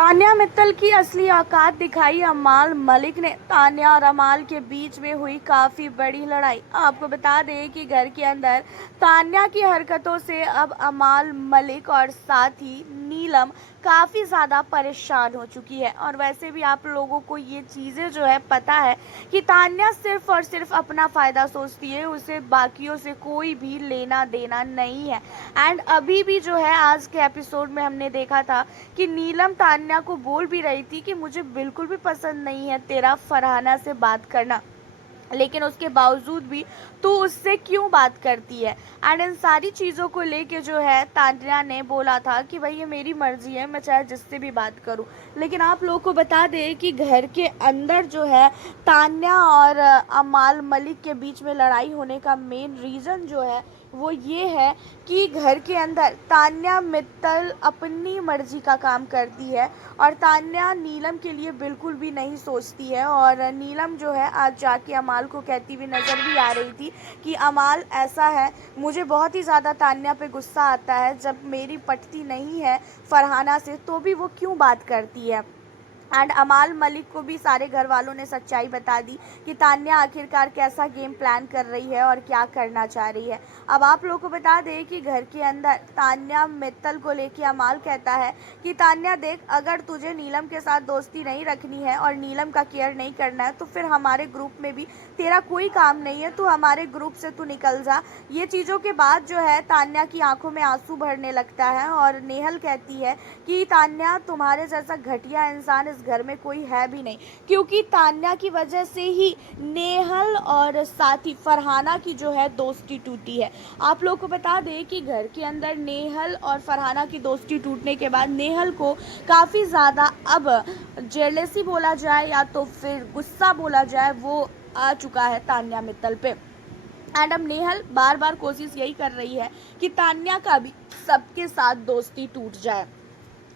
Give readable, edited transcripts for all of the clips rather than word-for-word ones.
तान्या मित्तल की असली औकात दिखाई अमाल मलिक ने। तान्या और अमाल के बीच में हुई काफ़ी बड़ी लड़ाई। आपको बता दें कि घर के अंदर तान्या की हरकतों से अब अमाल मलिक और साथ ही नीलम काफ़ी ज़्यादा परेशान हो चुकी है। और वैसे भी आप लोगों को ये चीज़ें जो है पता है कि तान्या सिर्फ और सिर्फ अपना फ़ायदा सोचती है, उसे बाकियों से कोई भी लेना देना नहीं है। एंड अभी भी जो है आज के एपिसोड में हमने देखा था कि नीलम तान्या को बोल भी रही थी कि मुझे बिल्कुल भी पसंद नहीं है तेरा फरहाना से बात करना, लेकिन उसके बावजूद भी तू उससे क्यों बात करती है। एंड इन सारी चीज़ों को लेके जो है तान्या ने बोला था कि भाई ये मेरी मर्जी है, मैं चाहे जिससे भी बात करूं। लेकिन आप लोगों को बता दें कि घर के अंदर जो है तान्या और अमाल मलिक के बीच में लड़ाई होने का मेन रीज़न जो है वो ये है कि घर के अंदर तान्या मित्तल अपनी मर्जी का काम करती है और तान्या नीलम के लिए बिल्कुल भी नहीं सोचती है। और नीलम जो है आज जाके अमाल को कहती हुई नज़र भी आ रही थी कि अमाल ऐसा है, मुझे बहुत ही ज़्यादा तान्या पे गुस्सा आता है, जब मेरी पटती नहीं है फरहाना से तो भी वो क्यों बात करती है। एंड अमाल मलिक को भी सारे घर वालों ने सच्चाई बता दी कि तान्या आखिरकार कैसा गेम प्लान कर रही है और क्या करना चाह रही है। अब आप लोगों को बता दें कि घर के अंदर तान्या मित्तल को लेके अमाल कहता है कि तान्या देख, अगर तुझे नीलम के साथ दोस्ती नहीं रखनी है और नीलम का केयर नहीं करना है तो फिर हमारे ग्रुप में भी तेरा कोई काम नहीं है, तू हमारे ग्रुप से तू निकल जा। ये चीज़ों के बाद जो है तान्या की आंखों में आंसू भरने लगता है और नेहल कहती है कि तान्या तुम्हारे जैसा घटिया इंसान इस घर में कोई है भी नहीं, क्योंकि तान्या की वजह से ही नेहल और साथी फरहाना की जो है दोस्ती टूटी है। आप लोगों को बता दें कि घर के अंदर नेहल और फरहाना की दोस्ती टूटने के बाद नेहल को काफ़ी ज़्यादा अब जेलसी बोला जाए या तो फिर गुस्सा बोला जाए वो आ चुका है तान्या मित्तल पे। एंड अब नेहल बार बार कोशिश यही कर रही है कि तान्या का भी सबके साथ दोस्ती टूट जाए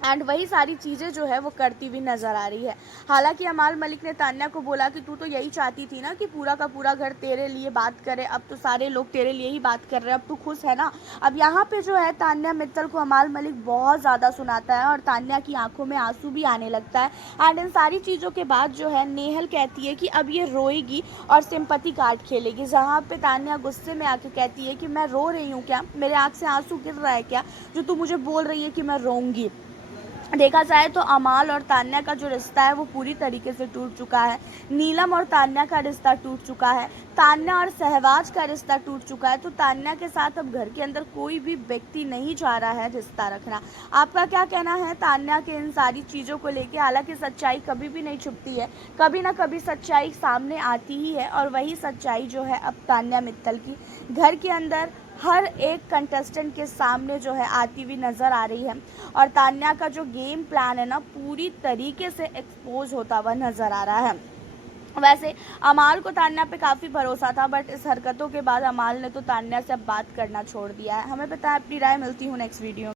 एंड वही सारी चीज़ें जो है वो करती हुई नज़र आ रही है। हालांकि अमाल मलिक ने तान्या को बोला कि तू तो यही चाहती थी ना कि पूरा का पूरा घर तेरे लिए बात करे, अब तो सारे लोग तेरे लिए ही बात कर रहे हैं, अब तू खुश है ना। अब यहाँ पे जो है तान्या मित्तल को अमाल मलिक बहुत ज़्यादा सुनाता है और तान्या की आंखों में आंसू भी आने लगता है। एंड इन सारी चीज़ों के बाद जो है नेहल कहती है कि अब ये रोएगी और सिंपैथी कार्ड खेलेगी, जहाँ पे तान्या गुस्से में आके कहती है कि मैं रो रही हूँ क्या, मेरे आँख से आंसू गिर रहा है क्या जो तू मुझे बोल रही है कि मैं रोऊंगी। देखा जाए तो अमाल और तान्या का जो रिश्ता है वो पूरी तरीके से टूट चुका है। नीलम और तान्या का रिश्ता टूट चुका है, तान्या और सहवाज का रिश्ता टूट चुका है। तो तान्या के साथ अब घर के अंदर कोई भी व्यक्ति नहीं चाह रहा है रिश्ता रखना। आपका क्या कहना है तान्या के इन सारी चीज़ों को लेके? हालांकि सच्चाई कभी भी नहीं छुपती है, कभी ना कभी सच्चाई सामने आती ही है और वही सच्चाई जो है अब तान्या मित्तल की घर के अंदर हर एक कंटेस्टेंट के सामने जो है आती हुई नज़र आ रही है। और तान्या का जो गेम प्लान है ना पूरी तरीके से एक्सपोज होता हुआ नज़र आ रहा है। वैसे अमाल को तान्या पे काफ़ी भरोसा था, बट इस हरकतों के बाद अमाल ने तो तान्या से अब बात करना छोड़ दिया है। हमें पता है, अपनी राय मिलती हूँ नेक्स्ट वीडियो।